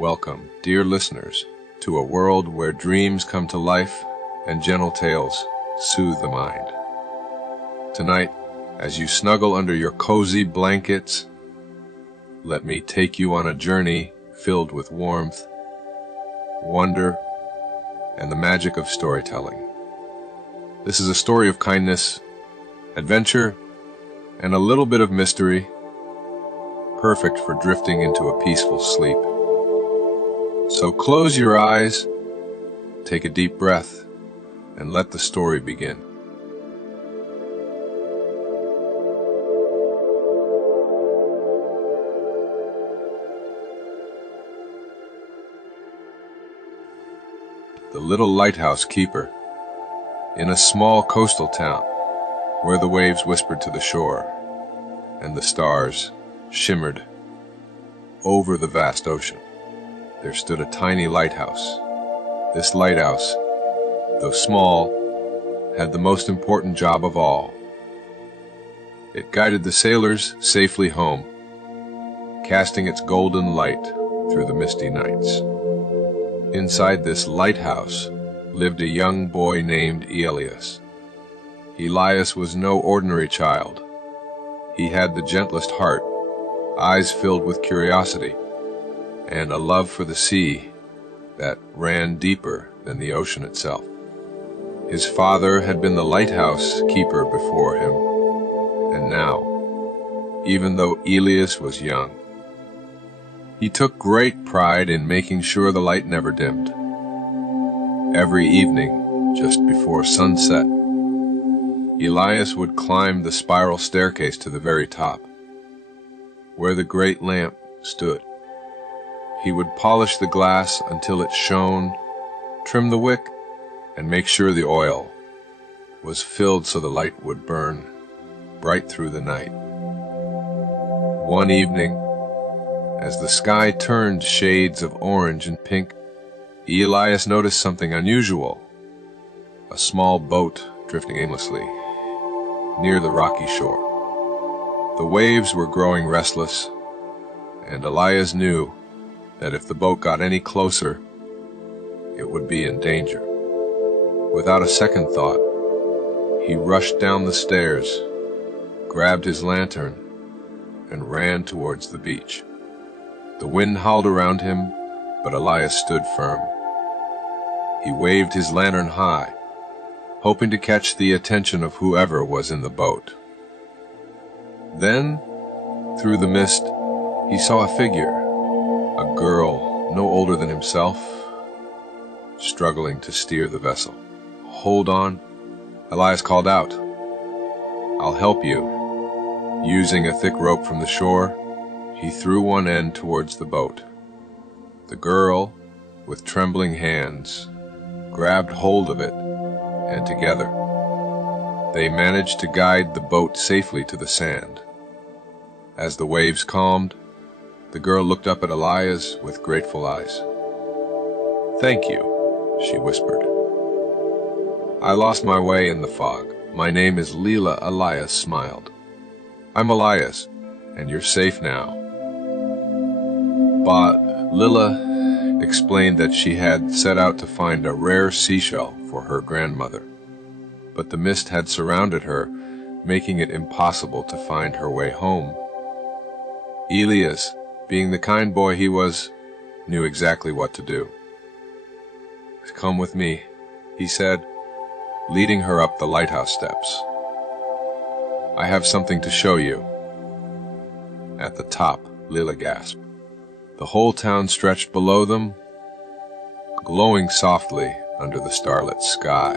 Welcome, dear listeners, to a world where dreams come to life and gentle tales soothe the mind. Tonight, as you snuggle under your cozy blankets, let me take you on a journey filled with warmth, wonder, and the magic of storytelling. This is a story of kindness, adventure, and a little bit of mystery, perfect for drifting into a peaceful sleep. So close your eyes, take a deep breath, and let the story begin. The Little Lighthouse Keeper. In a small coastal town, where the waves whispered to the shore, and the stars shimmered over the vast ocean, there stood a tiny lighthouse. This lighthouse, though small, had the most important job of all. It guided the sailors safely home, casting its golden light through the misty nights. Inside this lighthouse lived a young boy named Elias. Elias was no ordinary child. He had the gentlest heart, eyes filled with curiosity, and a love for the sea that ran deeper than the ocean itself. His father had been the lighthouse keeper before him, and now, even though Elias was young, he took great pride in making sure the light never dimmed. Every evening, just before sunset, Elias would climb the spiral staircase to the very top, where the great lamp stood. He would polish the glass until it shone, trim the wick, and make sure the oil was filled so the light would burn bright through the night. One evening, as the sky turned shades of orange and pink, Elias noticed something unusual. A small boat drifting aimlessly near the rocky shore. The waves were growing restless, and Elias knew that if the boat got any closer, it would be in danger. Without a second thought, he rushed down the stairs, grabbed his lantern, and ran towards the beach. The wind howled around him, but Elias stood firm. He waved his lantern high, hoping to catch the attention of whoever was in the boat. Then, through the mist, he saw a figure, a girl no older than himself, struggling to steer the vessel. "Hold on," Elias called out. "I'll help you." Using a thick rope from the shore, he threw one end towards the boat. The girl, with trembling hands, grabbed hold of it, and together, they managed to guide the boat safely to the sand. As the waves calmed, the girl looked up at Elias with grateful eyes. "Thank you," she whispered. "I lost my way in the fog. My name is Lila." Elias smiled. "I'm Elias, and you're safe now." But Lila explained that she had set out to find a rare seashell for her grandmother, but the mist had surrounded her, making it impossible to find her way home. Elias, being the kind boy he was, knew exactly what to do. "Come with me," he said, leading her up the lighthouse steps. "I have something to show you." At the top, Lila gasped. The whole town stretched below them, glowing softly under the starlit sky.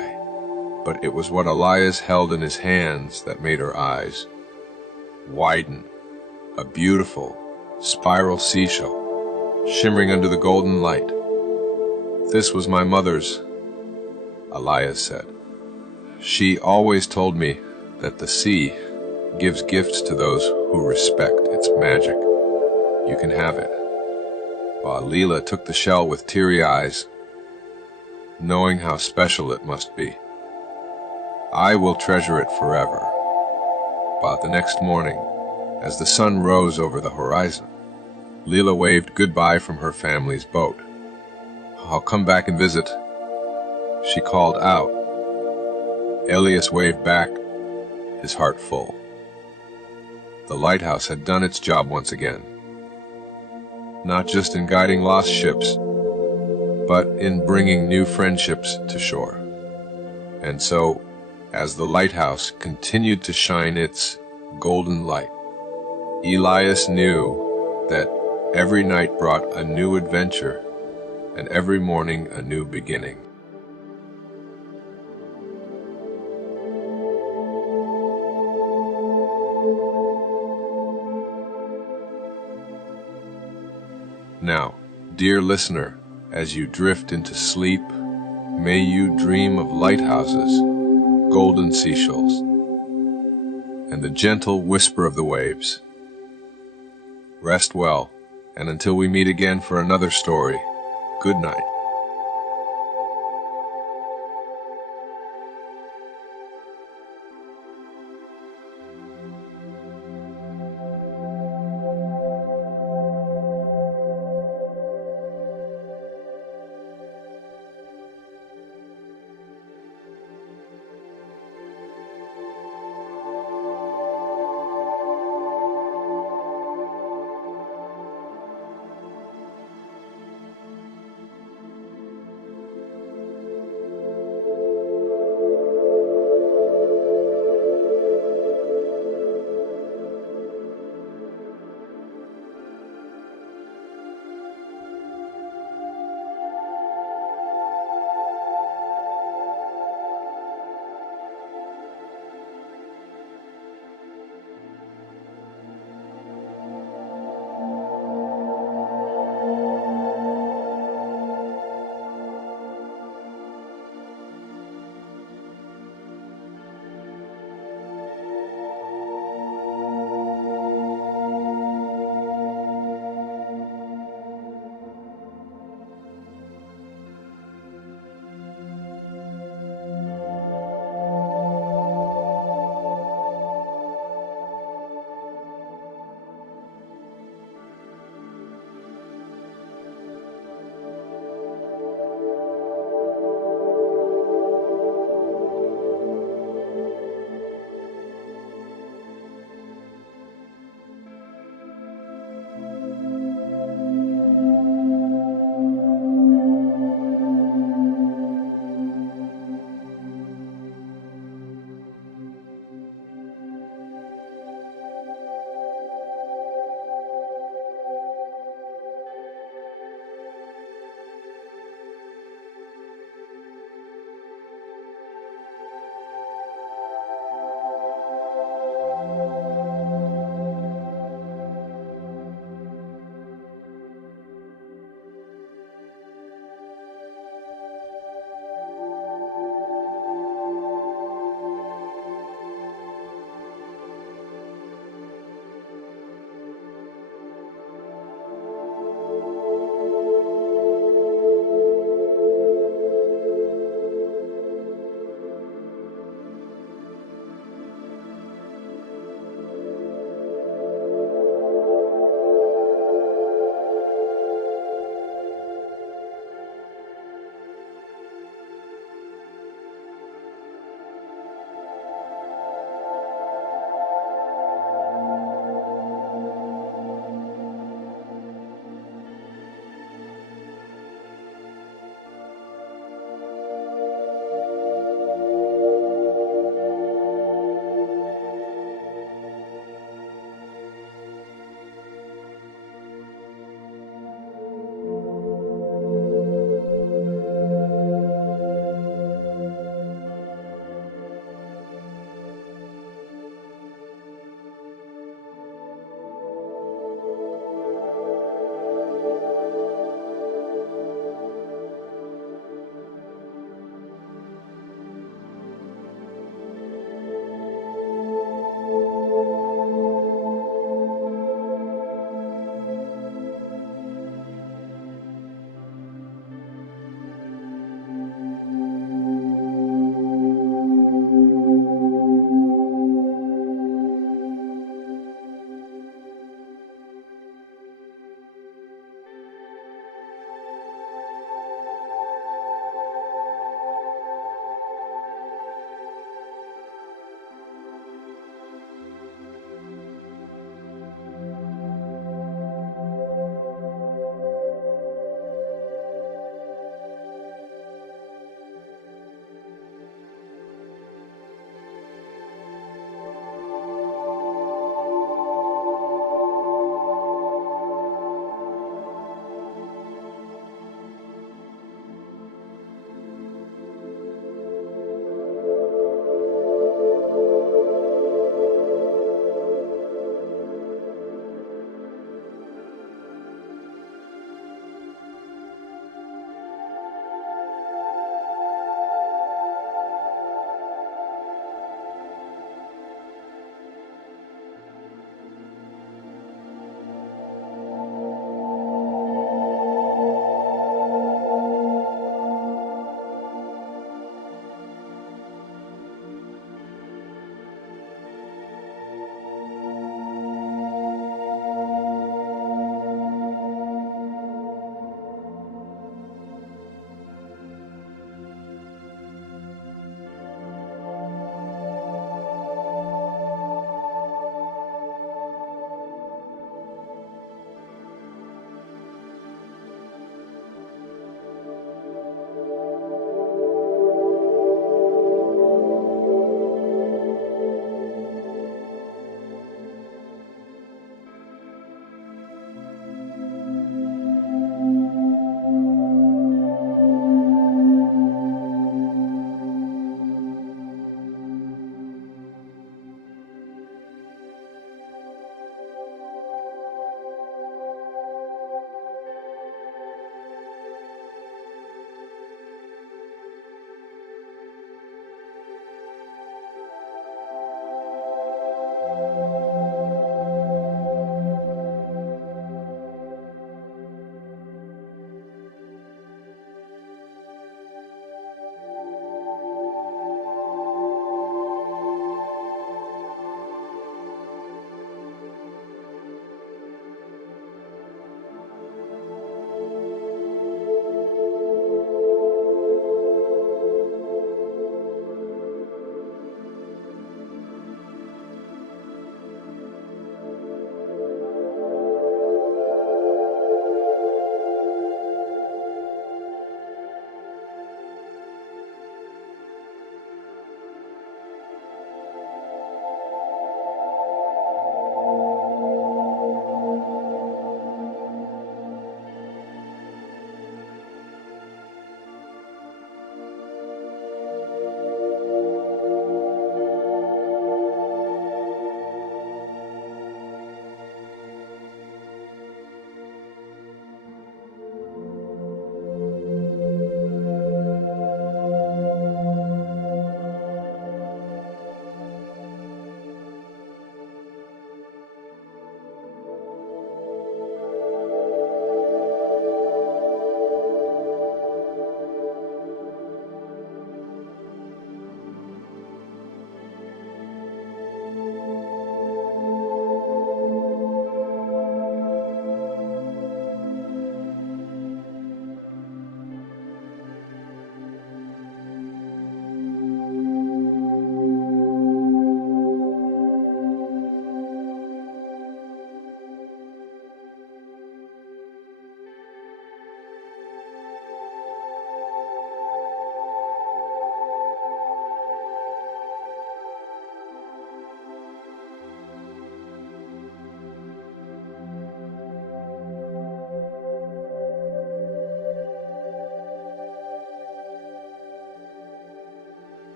But it was what Elias held in his hands that made her eyes widen. A beautiful, spiral seashell, shimmering under the golden light. "This was my mother's," Elias said. "She always told me that the sea gives gifts to those who respect its magic. You can have it." While Lila took the shell with teary eyes, knowing how special it must be. "I will treasure it forever." But the next morning, as the sun rose over the horizon, Leela waved goodbye from her family's boat. "I'll come back and visit," she called out. Elias waved back, his heart full. The lighthouse had done its job once again, not just in guiding lost ships, but in bringing new friendships to shore. And so, as the lighthouse continued to shine its golden light, Elias knew that every night brought a new adventure and every morning a new beginning. Now, dear listener, as you drift into sleep, may you dream of lighthouses, golden seashells, and the gentle whisper of the waves. Rest well, and until we meet again for another story, good night.